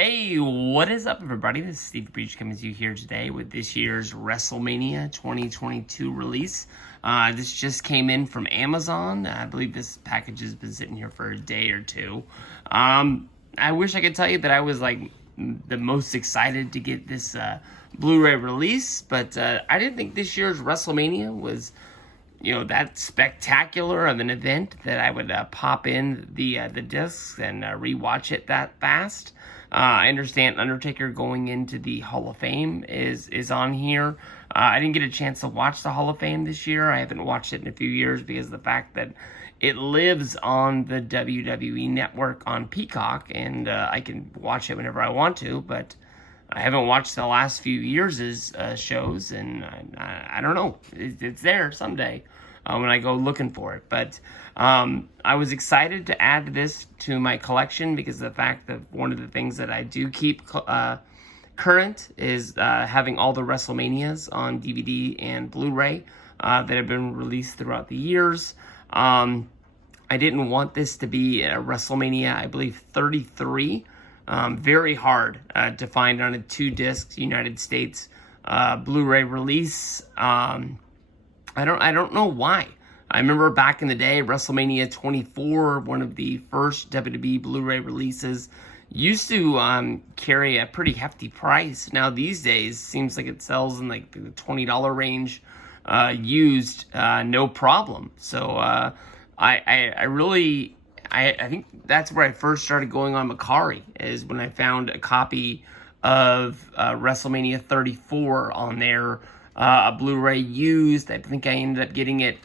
Hey, what is up, everybody? This is Steve Breach coming to you here today with this year's WrestleMania 2022 release. This just came in from Amazon. I believe this package has been sitting here for a day or two. I wish I could tell you that I was like the most excited to get this Blu-ray release, but I didn't think this year's WrestleMania was that spectacular of an event that I would pop in the discs and rewatch it that fast. I understand Undertaker going into the Hall of Fame is on here. I didn't get a chance to watch the Hall of Fame this year. I haven't watched it in a few years because of the fact that it lives on the WWE network on Peacock, and I can watch it whenever I want to, but I haven't watched the last few years' shows, and I don't know. It's there someday when I go looking for it. But I was excited to add this to my collection because of the fact that one of the things that I do keep current is having all the WrestleManias on DVD and Blu-ray that have been released throughout the years. I didn't want this to be a WrestleMania, I believe, 33. Very hard to find on a 2-disc United States Blu-ray release. I don't know why. I remember back in the day, WrestleMania 24, one of the first WWE Blu-ray releases, used to carry a pretty hefty price. Now these days, seems like it sells in like the $20 range, used, no problem. So I think that's where I first started going on Macari, is when I found a copy of WrestleMania 34 on there, a Blu-ray used. I think I ended up getting it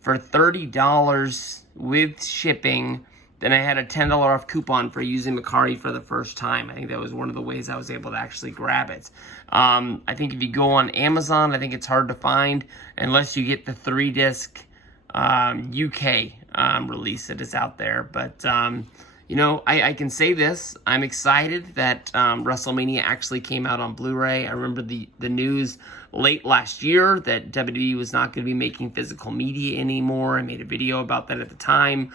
for $30 with shipping. Then I had a $10 off coupon for using Macari for the first time. I think that was one of the ways I was able to actually grab it. I think if you go on Amazon, I think it's hard to find unless you get the 3-disc UK release that is out there. But I can say this: I'm excited that WrestleMania actually came out on Blu-ray. I remember the news late last year that WWE was not going to be making physical media anymore. I made a video about that at the time.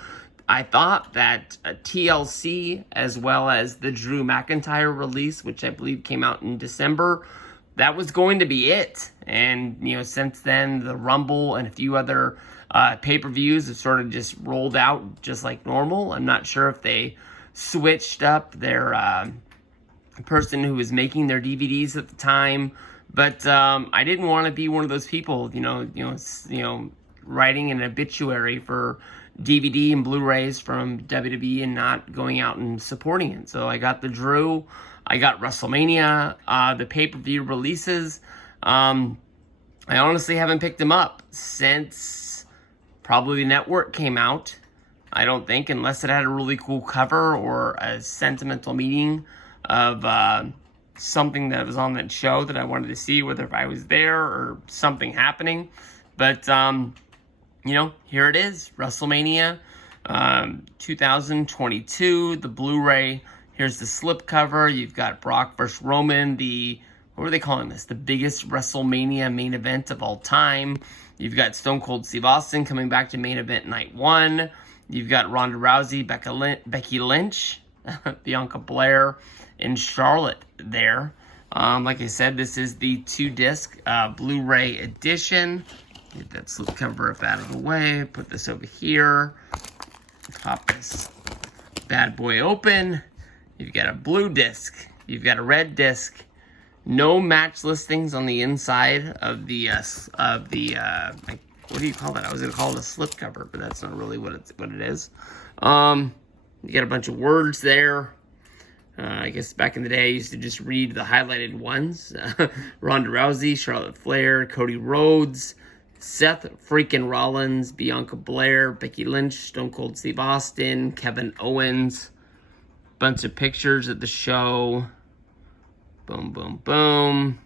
I thought that TLC, as well as the Drew McIntyre release, which I believe came out in December, that was going to be it. And since then, the Rumble and a few other pay-per-views have sort of just rolled out just like normal. I'm not sure if they switched up their person who was making their DVDs at the time, but I didn't want to be one of those people, writing an obituary for DVD and Blu-rays from WWE and not going out and supporting it. So I got the Drew, I got WrestleMania, the pay-per-view releases. I honestly haven't picked them up since probably the network came out. I don't think, unless it had a really cool cover or a sentimental meaning of something that was on that show that I wanted to see, whether if I was there or something happening. But, here it is, WrestleMania 2022, the Blu-ray. Here's the slipcover. You've got Brock versus Roman, what were they calling this? The biggest WrestleMania main event of all time. You've got Stone Cold Steve Austin coming back to main event night 1. You've got Ronda Rousey, Becky Lynch, Bianca Belair, and Charlotte there. Like I said, this is the 2-disc Blu-ray edition. Get that slipcover up out of the way. Put this over here. Pop this bad boy open. You've got a blue disc. You've got a red disc. No match listings on the inside of the what do you call that? I was gonna call it a slipcover, but that's not really what it is. You got a bunch of words there. I guess back in the day, I used to just read the highlighted ones. Ronda Rousey, Charlotte Flair, Cody Rhodes, Seth freaking Rollins, Bianca Belair, Becky Lynch, Stone Cold Steve Austin, Kevin Owens. Bunch of pictures at the show. Boom, boom, boom.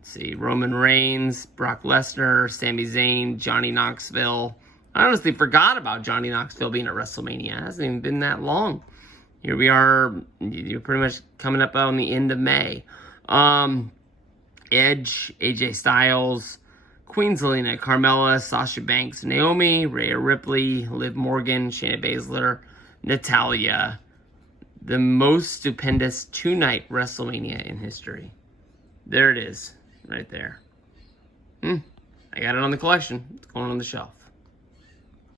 Let's see, Roman Reigns, Brock Lesnar, Sami Zayn, Johnny Knoxville. I honestly forgot about Johnny Knoxville being at WrestleMania. It hasn't even been that long. Here we are, you're pretty much coming up on the end of May. Edge, AJ Styles, Queen Zelina, Carmella, Sasha Banks, Naomi, Rhea Ripley, Liv Morgan, Shayna Baszler, Natalya, The most stupendous two-night WrestleMania in history. There it is, right there. I got it on the collection. It's going on the shelf.